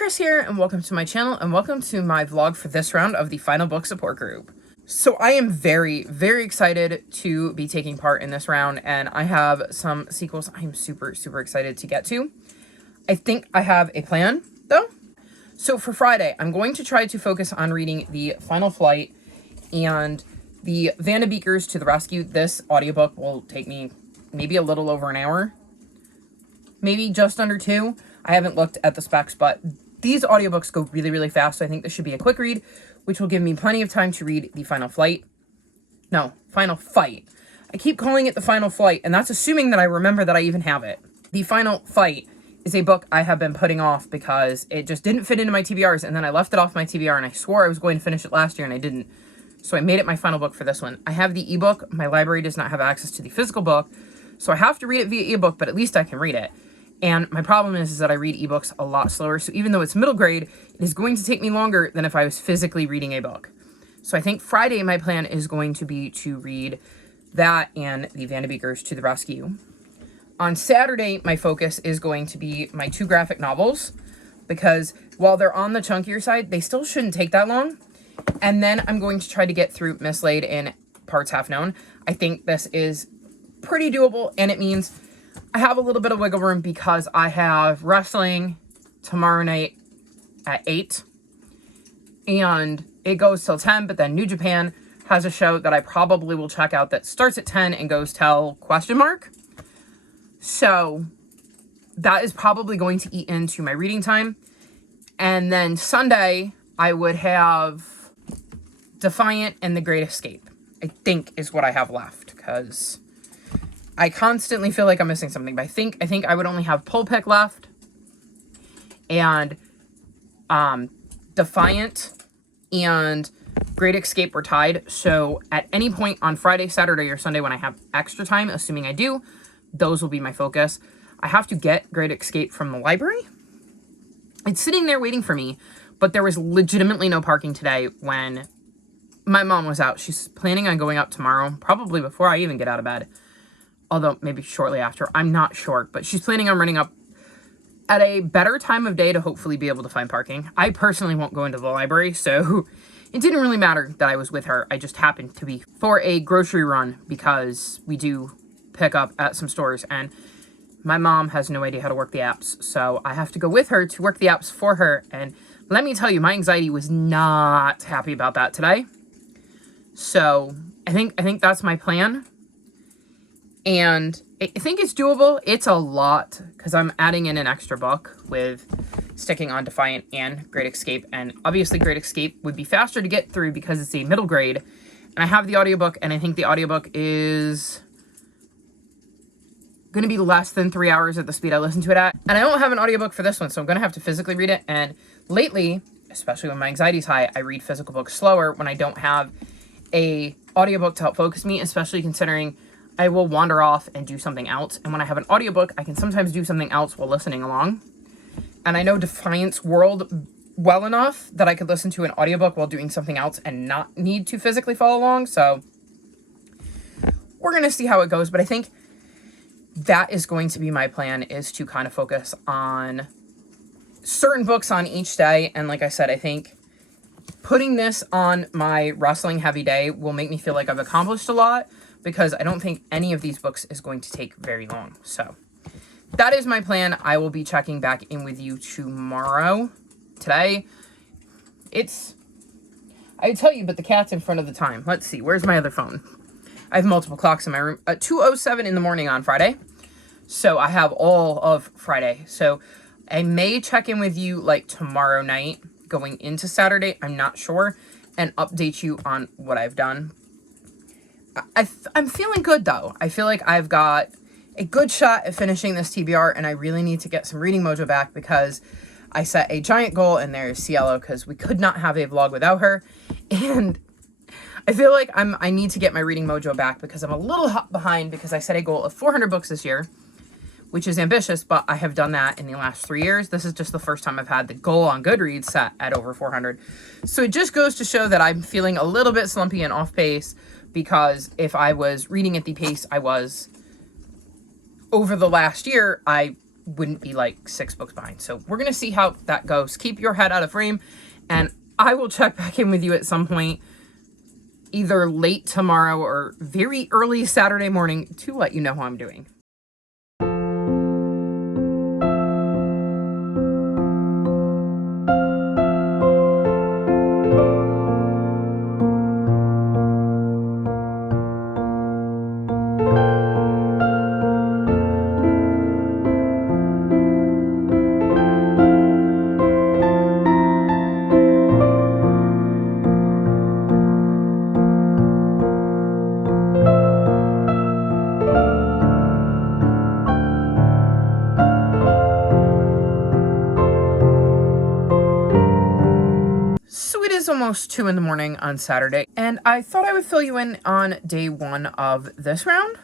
Chris here, and welcome to my channel, and welcome to my vlog for this round of the Final Book Support Group. So I am very, very excited to be taking part in this round, and I have some sequels I am super, super excited to get to. I think I have a plan, though. So for Friday, I'm going to try to focus on reading The Final Flight and the Van de Beekers to the Rescue. This audiobook will take me maybe a little over an hour, maybe just under 2. I haven't looked at the specs, but these audiobooks go really, really fast, so I think this should be a quick read, which will give me plenty of time to read The Final Flight. No, Final Fight. I keep calling it The Final Flight, and that's assuming that I remember that I even have it. The Final Fight is a book I have been putting off because it just didn't fit into my TBRs, and then I left it off my TBR, and I swore I was going to finish it last year, and I didn't. So I made it my final book for this one. I have the ebook. My library does not have access to the physical book, so I have to read it via ebook, but at least I can read it. And my problem is that I read ebooks a lot slower, so even though it's middle grade, it is going to take me longer than if I was physically reading a book. So I think Friday my plan is going to be to read that and the Van de Beekers to the Rescue. On Saturday, my focus is going to be my 2 graphic novels, because while they're on the chunkier side, they still shouldn't take that long. And then I'm going to try to get through Mislaid in Parts Half Known. I think this is pretty doable, and it means I have a little bit of wiggle room because I have wrestling tomorrow night at 8, and it goes till 10, but then New Japan has a show that I probably will check out that starts at 10 and goes till ? So that is probably going to eat into my reading time. And then Sunday, I would have Defiant and The Great Escape, I think is what I have left, because I constantly feel like I'm missing something, but I think I would only have Pulpick left, and Defiant and Great Escape were tied. So at any point on Friday, Saturday, or Sunday when I have extra time, assuming I do, those will be my focus. I have to get Great Escape from the library. It's sitting there waiting for me, but there was legitimately no parking today when my mom was out. She's planning on going up tomorrow, probably before I even get out of bed. Although maybe shortly after, I'm not sure. But she's planning on running up at a better time of day to hopefully be able to find parking. I personally won't go into the library, so it didn't really matter that I was with her. I just happened to be for a grocery run because we do pick up at some stores. And my mom has no idea how to work the apps, so I have to go with her to work the apps for her. And let me tell you, my anxiety was not happy about that today. So I think that's my plan. And I think it's doable. It's a lot because I'm adding in an extra book with sticking on Defiant and Great Escape. And obviously Great Escape would be faster to get through because it's a middle grade. And I have the audiobook, and I think the audiobook is going to be less than 3 hours at the speed I listen to it at. And I don't have an audiobook for this one, so I'm going to have to physically read it. And lately, especially when my anxiety is high, I read physical books slower when I don't have a audiobook to help focus me, especially considering I will wander off and do something else. And when I have an audiobook, I can sometimes do something else while listening along. And I know Defiant's world well enough that I could listen to an audiobook while doing something else and not need to physically follow along. So we're going to see how it goes. But I think that is going to be my plan, is to kind of focus on certain books on each day. And like I said, I think putting this on my wrestling heavy day will make me feel like I've accomplished a lot, because I don't think any of these books is going to take very long. So that is my plan. I will be checking back in with you tomorrow. Today, I tell you, but the cat's in front of the time. Let's see, where's my other phone? I have multiple clocks in my room. 2:07 in the morning on Friday. So I have all of Friday. So I may check in with you like tomorrow night going into Saturday. I'm not sure. And update you on what I've done. I'm feeling good, though. I feel like I've got a good shot at finishing this TBR, and I really need to get some reading mojo back because I set a giant goal, and there's Cielo, because we could not have a vlog without her. And I feel like I need to get my reading mojo back because I'm a little behind, because I set a goal of 400 books this year, which is ambitious, but I have done that in the last 3 years. This is just the first time I've had the goal on Goodreads set at over 400. So it just goes to show that I'm feeling a little bit slumpy and off pace, because if I was reading at the pace I was over the last year, I wouldn't be like 6 books behind. So we're going to see how that goes. Keep your head out of frame, and I will check back in with you at some point, either late tomorrow or very early Saturday morning, to let you know how I'm doing. So it is almost 2 in the morning on Saturday, and I thought I would fill you in on day 1 of this round.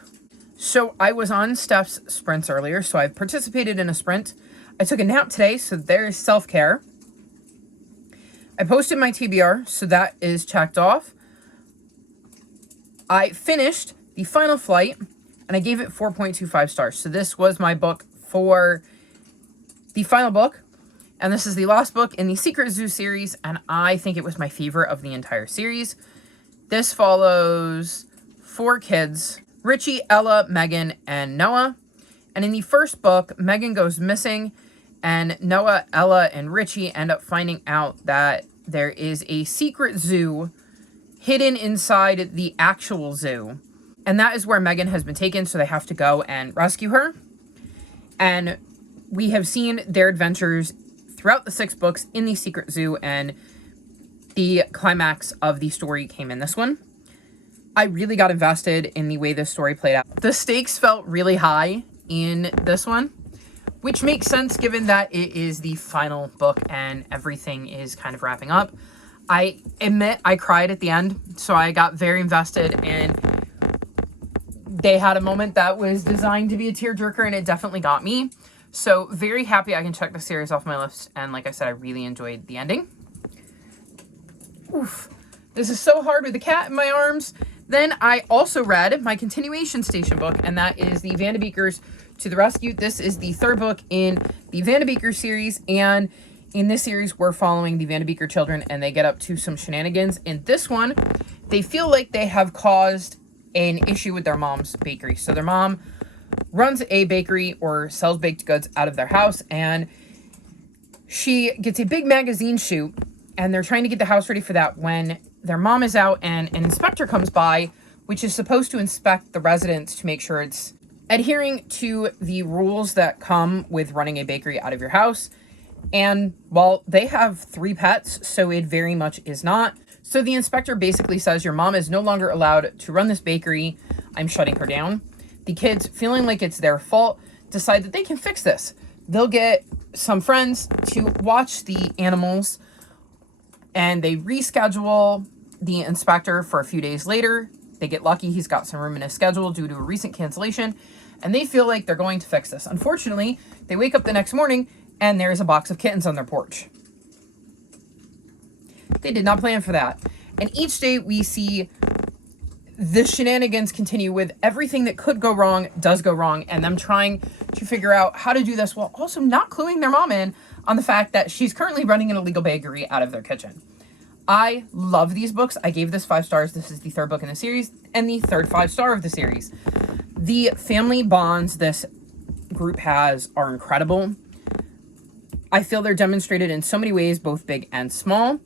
So I was on Steph's sprints earlier, so I participated in a sprint. I took a nap today, so there's self-care. I posted my TBR, so that is checked off. I finished the final flight, and I gave it 4.25 stars. So this was my book for the final book. And this is the last book in the Secret Zoo series, and I think it was my favorite of the entire series. This follows 4 kids, Richie, Ella, Megan, and Noah. And in the first book, Megan goes missing, and Noah, Ella, and Richie end up finding out that there is a secret zoo hidden inside the actual zoo. And that is where Megan has been taken, so they have to go and rescue her. And we have seen their adventures throughout the 6 books in the secret zoo, and the climax of the story came in this one. I really got invested in the way this story played out. The stakes felt really high in this one, which makes sense given that it is the final book and everything is kind of wrapping up. I admit I cried at the end, so I got very invested, and they had a moment that was designed to be a tearjerker, and it definitely got me. So very happy I can check the series off my list. And like I said, I really enjoyed the ending. Oof. This is so hard with the cat in my arms. Then I also read my continuation station book, and that is the Vanderbeekers to the Rescue. This is the 3rd book in the Vanderbeeker series. And in this series, we're following the Vanderbeeker children, and they get up to some shenanigans. In this one, they feel like they have caused an issue with their mom's bakery. So their mom runs a bakery or sells baked goods out of their house, and she gets a big magazine shoot, and they're trying to get the house ready for that when their mom is out and an inspector comes by, which is supposed to inspect the residence to make sure it's adhering to the rules that come with running a bakery out of your house. And while they have 3 pets, so it very much is not. So the inspector basically says, your mom is no longer allowed to run this bakery. I'm shutting her down. The kids, feeling like it's their fault, decide that they can fix this. They'll get some friends to watch the animals, and they reschedule the inspector for a few days later. They get lucky. He's got some room in his schedule due to a recent cancellation, and they feel like they're going to fix this. Unfortunately, they wake up the next morning, and there's a box of kittens on their porch. They did not plan for that. And each day we see the shenanigans continue with everything that could go wrong does go wrong, and them trying to figure out how to do this while also not cluing their mom in on the fact that she's currently running an illegal bakery out of their kitchen. I love these books. I gave this 5 stars. This is the 3rd book in the series and the 3rd 5-star of the series. The family bonds this group has are incredible. I feel they're demonstrated in so many ways, both big and small.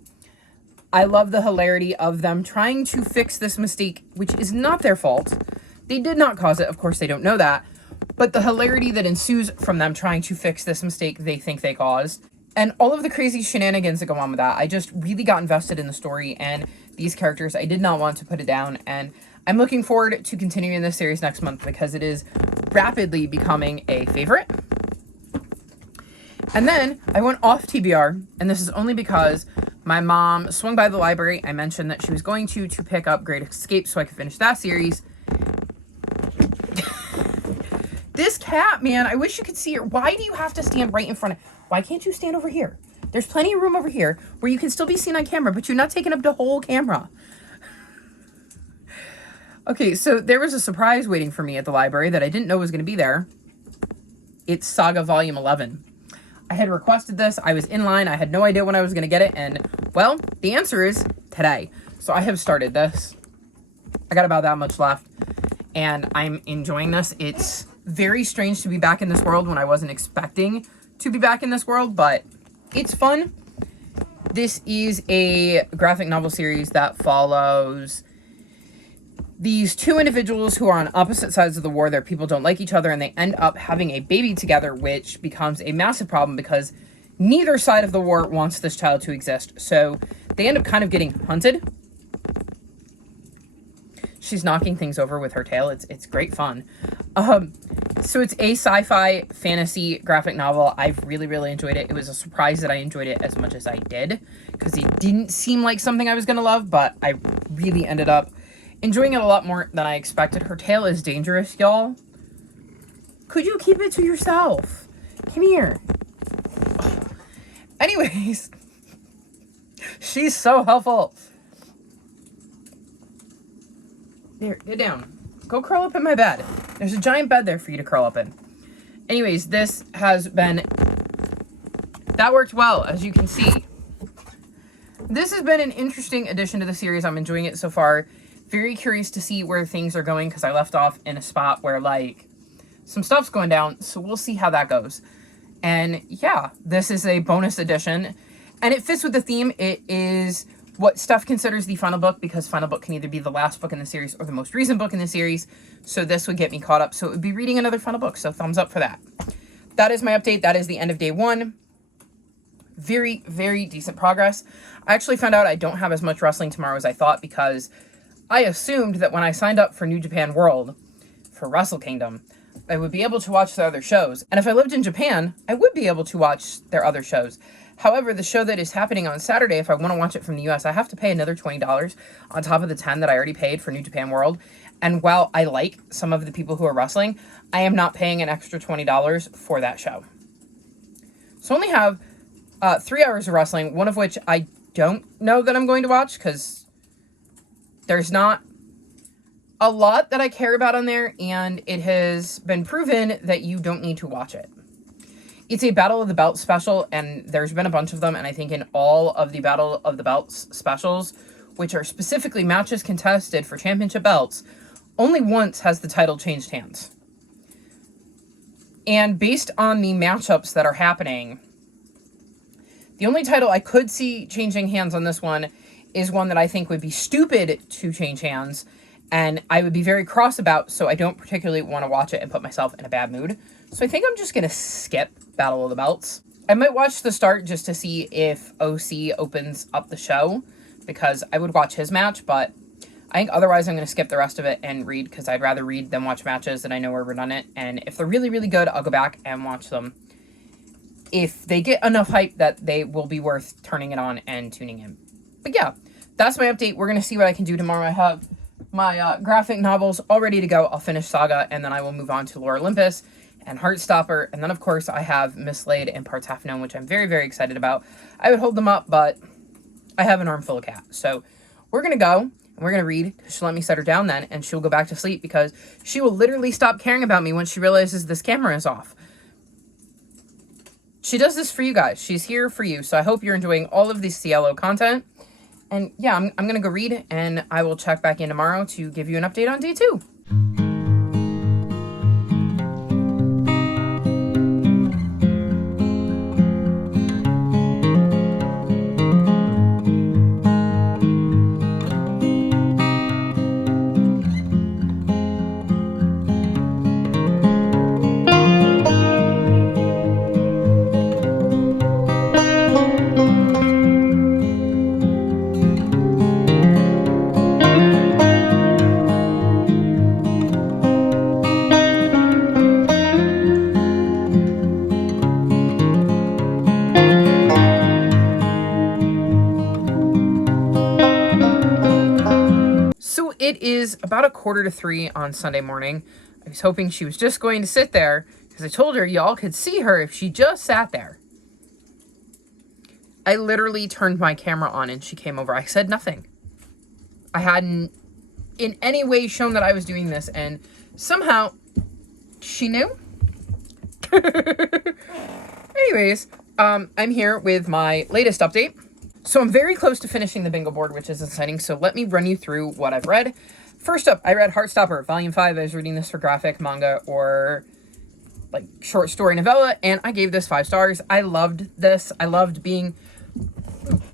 I love the hilarity of them trying to fix this mistake, which is not their fault. They did not cause it. Of course, they don't know that. But the hilarity that ensues from them trying to fix this mistake they think they caused, and all of the crazy shenanigans that go on with that. I just really got invested in the story and these characters. I did not want to put it down, and I'm looking forward to continuing this series next month because it is rapidly becoming a favorite. And then I went off TBR, and this is only because my mom swung by the library. I mentioned that she was going to pick up Great Escape so I could finish that series. This cat, man, I wish you could see her. Why do you have to stand right in front of... Why can't you stand over here? There's plenty of room over here where you can still be seen on camera, but you're not taking up the whole camera. Okay, so there was a surprise waiting for me at the library that I didn't know was going to be there. It's Saga Volume 11. I had requested this. I was in line. I had no idea when I was going to get it. And, well, the answer is today. So I have started this. I got about that much left. And I'm enjoying this. It's very strange to be back in this world when I wasn't expecting to be back in this world. But it's fun. This is a graphic novel series that follows these two individuals who are on opposite sides of the war. Their people don't like each other, and they end up having a baby together, which becomes a massive problem because neither side of the war wants this child to exist. So they end up kind of getting hunted. She's knocking things over with her tail. It's great fun. So it's a sci-fi fantasy graphic novel. I've really, really enjoyed it. It was a surprise that I enjoyed it as much as I did because it didn't seem like something I was going to love, but I really ended up enjoying it a lot more than I expected. Her tail is dangerous, y'all. Could you keep it to yourself? Come here. Anyways, she's so helpful. There, get down. Go curl up in my bed. There's a giant bed there for you to curl up in. Anyways, this has been... That worked well, as you can see. This has been an interesting addition to the series. I'm enjoying it so far. Very curious to see where things are going because I left off in a spot where, like, some stuff's going down. So we'll see how that goes. And, yeah, this is a bonus edition. And it fits with the theme. It is what Steph considers the final book because final book can either be the last book in the series or the most recent book in the series. So this would get me caught up. So it would be reading another final book. So thumbs up for that. That is my update. That is the end of day one. Very, very decent progress. I actually found out I don't have as much wrestling tomorrow as I thought because I assumed that when I signed up for New Japan World for Wrestle Kingdom, I would be able to watch their other shows. And if I lived in Japan, I would be able to watch their other shows. However, the show that is happening on Saturday, if I want to watch it from the US, I have to pay another $20 on top of the $10 that I already paid for New Japan World. And while I like some of the people who are wrestling, I am not paying an extra $20 for that show. So I only have 3 hours of wrestling, one of which I don't know that I'm going to watch because there's not a lot that I care about on there, and it has been proven that you don't need to watch it. It's a Battle of the Belts special, and there's been a bunch of them, and I think in all of the Battle of the Belts specials, which are specifically matches contested for championship belts, only once has the title changed hands. And based on the matchups that are happening, the only title I could see changing hands on this one is one that I think would be stupid to change hands, and I would be very cross about, so I don't particularly want to watch it and put myself in a bad mood. So I think I'm just going to skip Battle of the Belts. I might watch the start just to see if OC opens up the show, because I would watch his match, but I think otherwise I'm going to skip the rest of it and read, because I'd rather read than watch matches that I know are redundant, and if they're really, really good, I'll go back and watch them. If they get enough hype that they will be worth turning it on and tuning in. But yeah, that's my update. We're going to see what I can do tomorrow. I have my graphic novels all ready to go. I'll finish Saga, and then I will move on to Lore Olympus and Heartstopper. And then, of course, I have Mislaid and Parts Half Known, which I'm very, very excited about. I would hold them up, but I have an armful of cat. So we're going to go, and we're going to read. She'll let me set her down then, and she'll go back to sleep because she will literally stop caring about me when she realizes this camera is off. She does this for you guys. She's here for you. So I hope you're enjoying all of this CLO content. And yeah, I'm going to go read, and I will check back in tomorrow to give you an update on day 2. It is about 2:45 on Sunday morning. I was hoping she was just going to sit there because I told her y'all could see her if she just sat there. I literally turned my camera on and she came over. I said nothing. I hadn't in any way shown that I was doing this, and somehow she knew. Anyways, I'm here with my latest update. So I'm very close to finishing the bingo board, which is exciting. So let me run you through what I've read. First up, I read Heartstopper, Volume 5. I was reading this for graphic, manga, or like short story novella, and I gave this 5 stars. I loved this. I loved being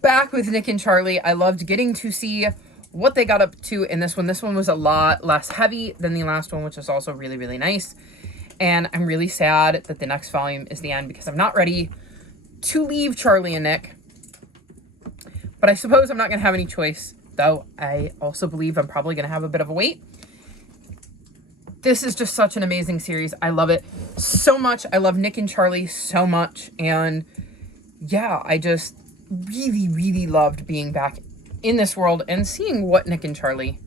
back with Nick and Charlie. I loved getting to see what they got up to in this one. This one was a lot less heavy than the last one, which is also really, really nice. And I'm really sad that the next volume is the end because I'm not ready to leave Charlie and Nick. But I suppose I'm not going to have any choice, though I also believe I'm probably going to have a bit of a wait. This is just such an amazing series. I love it so much. I love Nick and Charlie so much. And yeah, I just really, really loved being back in this world and seeing what Nick and Charlie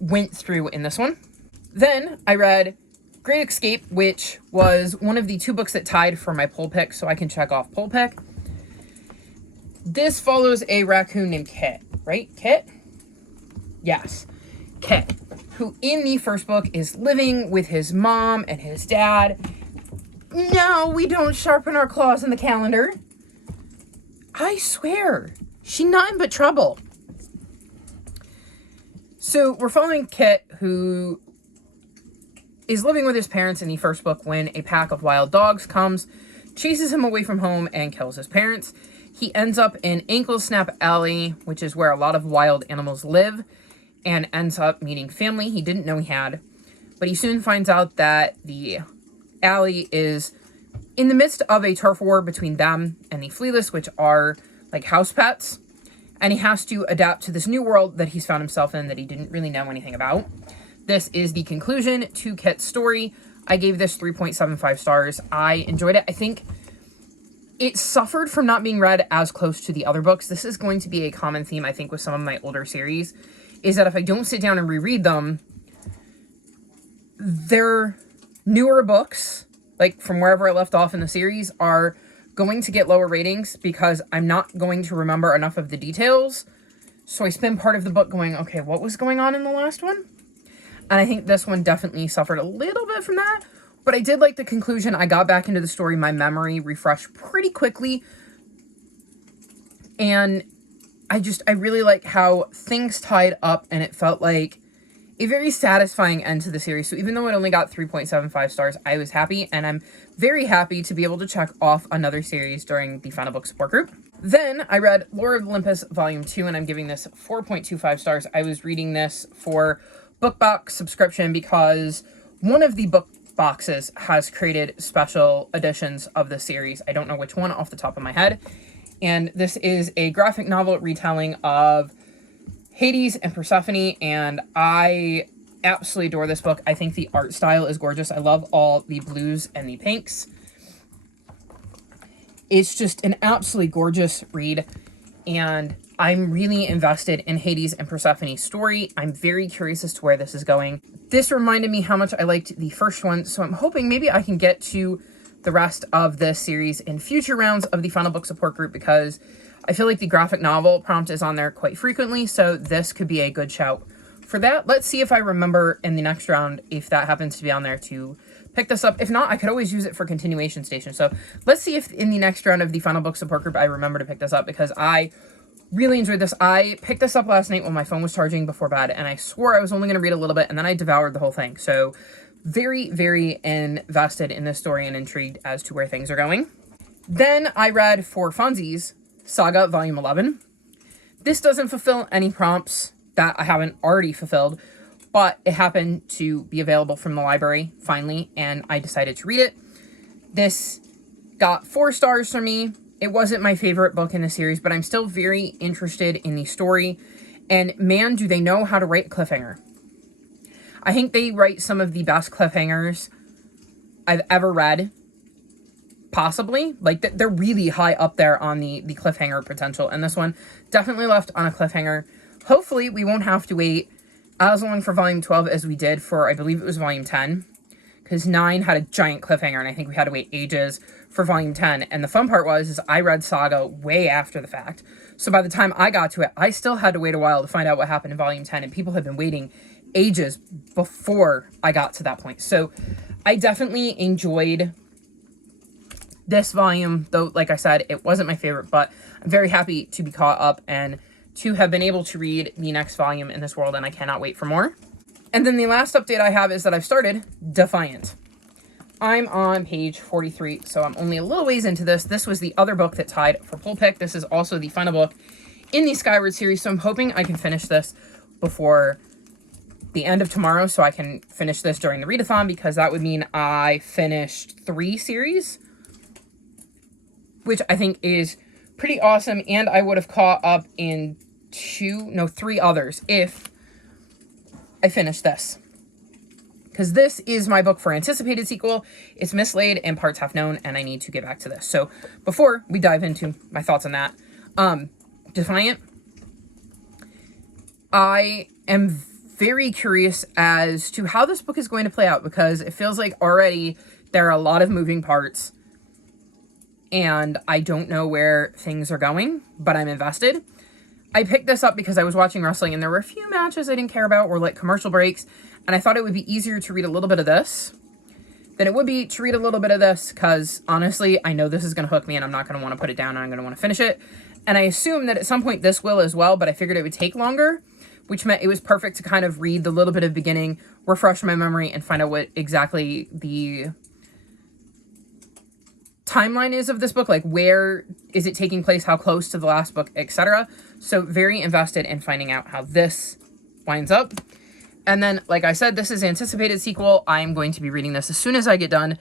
went through in this one. Then I read Great Escape, which was one of the 2 books that tied for my poll pick, so I can check off poll pick. This follows a raccoon named Kit, right? Kit? Yes, Kit, who in the first book is living with his mom and his dad. No, we don't sharpen our claws in the calendar. I swear, she nothing but trouble. So we're following Kit, who is living with his parents in the first book when a pack of wild dogs comes, chases him away from home, and kills his parents. He ends up in Ankle Snap Alley, which is where a lot of wild animals live, and ends up meeting family he didn't know he had. But he soon finds out that the alley is in the midst of a turf war between them and the Flealess, which are like house pets. And he has to adapt to this new world that he's found himself in that he didn't really know anything about. This is the conclusion to Kit's story. I gave this 3.75 stars. I enjoyed it. I think it suffered from not being read as close to the other books. This is going to be a common theme, I think, with some of my older series, is that if I don't sit down and reread them, their newer books, like from wherever I left off in the series, are going to get lower ratings because I'm not going to remember enough of the details. So I spend part of the book going, okay, what was going on in the last one? And I think this one definitely suffered a little bit from that. But I did like the conclusion. I got back into the story. My memory refreshed pretty quickly. And I really like how things tied up and it felt like a very satisfying end to the series. So even though it only got 3.75 stars, I was happy. And I'm very happy to be able to check off another series during the Final Book support group. Then I read Lord of Olympus Volume 2, and I'm giving this 4.25 stars. I was reading this for BookBox subscription because one of the book boxes has created special editions of the series. I don't know which one off the top of my head. And this is a graphic novel retelling of Hades and Persephone, and I absolutely adore this book. I think the art style is gorgeous. I love all the blues and the pinks. It's just an absolutely gorgeous read, and I'm really invested in Hades and Persephone's story. I'm very curious as to where this is going. This reminded me how much I liked the first one, so I'm hoping maybe I can get to the rest of this series in future rounds of the Final Book support group, because I feel like the graphic novel prompt is on there quite frequently, so this could be a good shout for that. Let's see if I remember in the next round if that happens to be on there to pick this up. If not, I could always use it for continuation station. So let's see if in the next round of the Final Book support group I remember to pick this up, because I really enjoyed this. I picked this up last night when my phone was charging before bed, and I swore I was only going to read a little bit, and then I devoured the whole thing. So very, very invested in this story and intrigued as to where things are going. Then I read For Funsies Saga Volume 11. This doesn't fulfill any prompts that I haven't already fulfilled, but it happened to be available from the library finally, and I decided to read it. This got 4 stars from me. It wasn't my favorite book in the series, but I'm still very interested in the story. And man, do they know how to write a cliffhanger. I think they write some of the best cliffhangers I've ever read. Possibly. Like, they're really high up there on the cliffhanger potential. And this one definitely left on a cliffhanger. Hopefully, we won't have to wait as long for Volume 12 as we did for, I believe it was Volume 10. Because 9 had a giant cliffhanger, and I think we had to wait ages for Volume 10. And the fun part is I read Saga way after the fact. So by the time I got to it, I still had to wait a while to find out what happened in Volume 10. And people had been waiting ages before I got to that point. So I definitely enjoyed This volume, though, like I said, it wasn't my favorite, but I'm very happy to be caught up and to have been able to read the next volume in this world, and I cannot wait for more. And then the last update I have is that I've started Defiant. I'm on page 43, so I'm only a little ways into this. This was the other book that tied for pull pick. This is also the final book in the Skyward series, so I'm hoping I can finish this before the end of tomorrow, so I can finish this during the readathon, because that would mean I finished 3 series, which I think is pretty awesome, and I would have caught up in 3 others if I finished this. Because this is my book for anticipated sequel. It's Mislaid and Parts Half Known, and I need to get back to this. So before we dive into my thoughts on that, Defiant, I am very curious as to how this book is going to play out, because it feels like already there are a lot of moving parts, and I don't know where things are going, but I'm invested. I picked this up because I was watching wrestling, and there were a few matches I didn't care about, or like commercial breaks, and I thought it would be easier to read a little bit of this than it would be to read a little bit of this, because honestly, I know this is going to hook me, and I'm not going to want to put it down, and I'm going to want to finish it. And I assume that at some point this will as well, but I figured it would take longer, which meant it was perfect to kind of read the little bit of beginning, refresh my memory, and find out what exactly the timeline is of this book, like where is it taking place, how close to the last book, etc. So very invested in finding out how this winds up. And then, like I said, this is anticipated sequel. I'm going to be reading this as soon as I get done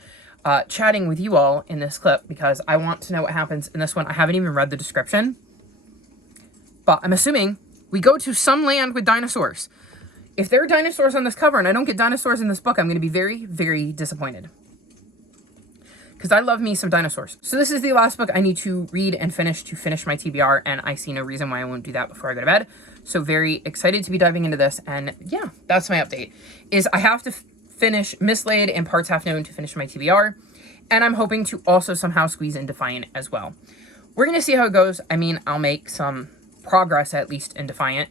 chatting with you all in this clip, because I want to know what happens in this one. I haven't even read the description, but I'm assuming we go to some land with dinosaurs. If there are dinosaurs on this cover and I don't get dinosaurs in this book, I'm going to be very, very disappointed, because I love me some dinosaurs. So this is the last book I need to read and finish to finish my TBR, and I see no reason why I won't do that before I go to bed. So very excited to be diving into this, and yeah, that's my update. Is I have to finish Mislaid and Parts Half Known to finish my TBR, and I'm hoping to also somehow squeeze in Defiant as well. We're going to see how it goes. I mean, I'll make some progress at least in Defiant,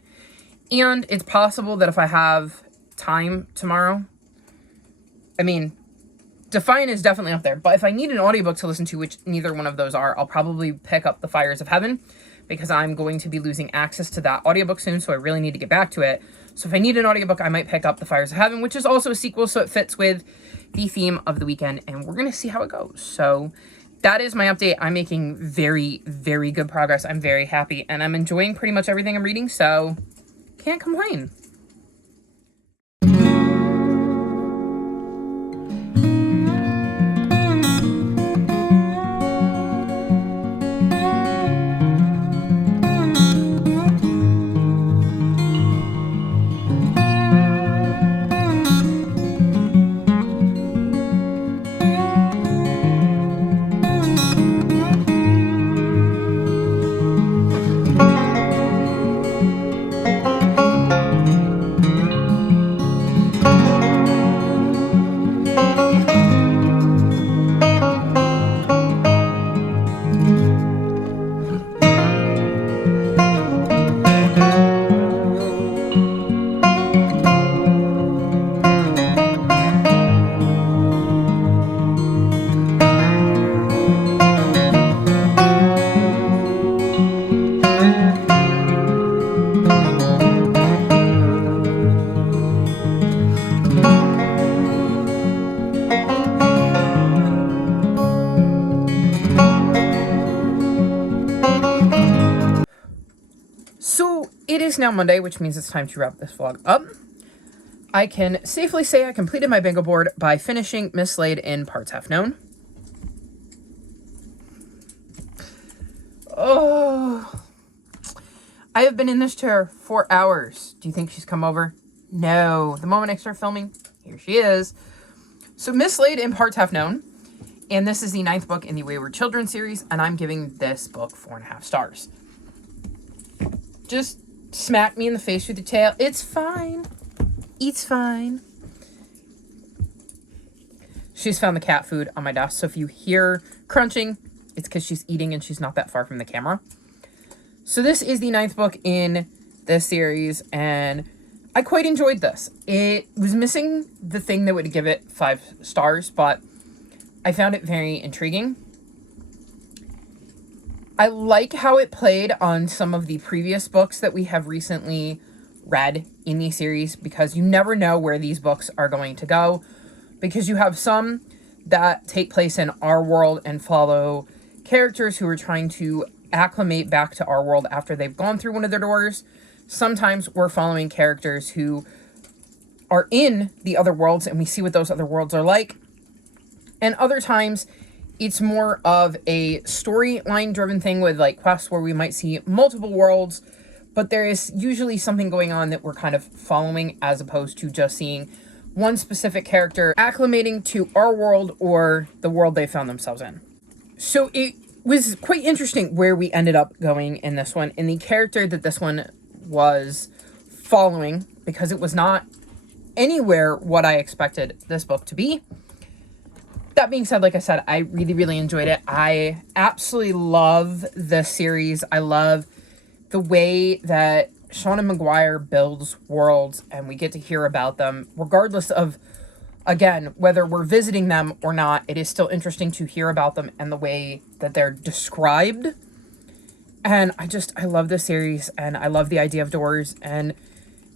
and it's possible that if I have time tomorrow, I mean, Defiant is definitely up there, but if I need an audiobook to listen to, which neither one of those are, I'll probably pick up The Fires of Heaven, because I'm going to be losing access to that audiobook soon, so I really need to get back to it. So if I need an audiobook, I might pick up The Fires of Heaven, which is also a sequel, so it fits with the theme of the weekend, and we're going to see how it goes. So that is my update. I'm making very, very good progress. I'm very happy, and I'm enjoying pretty much everything I'm reading, so can't complain. So it is now Monday, which means it's time to wrap this vlog up. I can safely say I completed my bingo board by finishing Mislaid in Parts Half Known. Oh, I have been in this chair for hours. Do you think she's come over? No. The moment I start filming, here she is. So Mislaid in Parts Half Known, and this is the 9th book in the Wayward Children series, and I'm giving this book 4.5 stars. Just smack me in the face with your tail. It's fine. It's fine. She's found the cat food on my desk, so if you hear crunching, it's because she's eating and she's not that far from the camera. So this is the 9th book in this series, and I quite enjoyed this. It was missing the thing that would give it 5 stars, but I found it very intriguing. I like how it played on some of the previous books that we have recently read in the series, because you never know where these books are going to go, because you have some that take place in our world and follow characters who are trying to acclimate back to our world after they've gone through one of their doors. Sometimes we're following characters who are in the other worlds and we see what those other worlds are like. And other times it's more of a storyline driven thing with like quests where we might see multiple worlds, but there is usually something going on that we're kind of following, as opposed to just seeing one specific character acclimating to our world or the world they found themselves in. So it was quite interesting where we ended up going in this one, in the character that this one was following, because it was not anywhere what I expected this book to be. That being said, like I said, I really, really enjoyed it. I absolutely love the series. I love the way that Sean Maguire builds worlds and we get to hear about them, regardless of, again, whether we're visiting them or not. It is still interesting to hear about them and the way that they're described. And I love this series, and I love the idea of doors, and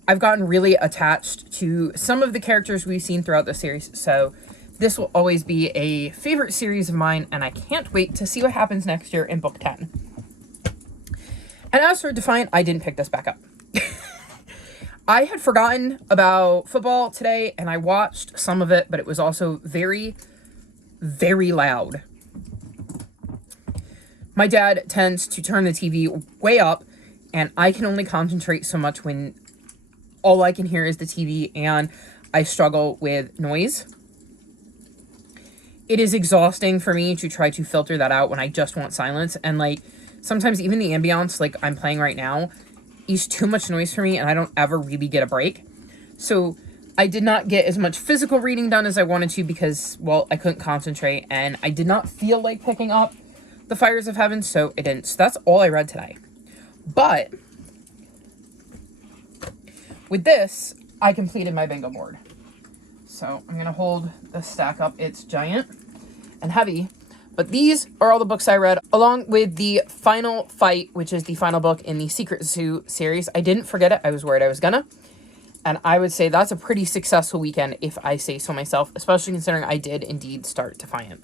I've gotten really attached to some of the characters we've seen throughout the series. So this will always be a favorite series of mine, and I can't wait to see what happens next year in book 10. And as for Defiant, I didn't pick this back up. I had forgotten about football today, and I watched some of it, but it was also very, very loud. My dad tends to turn the TV way up, and I can only concentrate so much when all I can hear is the TV, and I struggle with noise. It is exhausting for me to try to filter that out when I just want silence, and like sometimes even the ambiance like I'm playing right now is too much noise for me, and I don't ever really get a break. So I did not get as much physical reading done as I wanted to because, well, I couldn't concentrate, and I did not feel like picking up The Fires of Heaven, so it didn't. So that's all I read today. But with this, I completed my bingo board. So I'm going to hold the stack up. It's giant and heavy. But these are all the books I read, along with the Final Fight, which is the final book in the Secret Zoo series. I didn't forget it. I was worried I was gonna. And I would say that's a pretty successful weekend, if I say so myself, especially considering I did indeed start Defiant.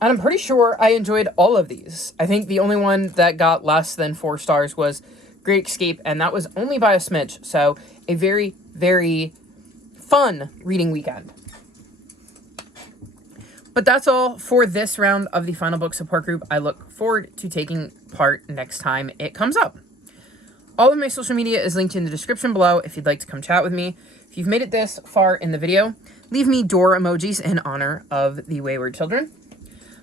And I'm pretty sure I enjoyed all of these. I think the only one that got less than 4 stars was Great Escape, and that was only by a smidge. So a very, very fun reading weekend. But that's all for this round of the Final Book Support Group. I look forward to taking part next time it comes up. All of my social media is linked in the description below if you'd like to come chat with me. If you've made it this far in the video, leave me door emojis in honor of the wayward children.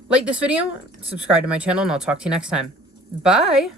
Like this video, subscribe to my channel, and I'll talk to you next time. Bye!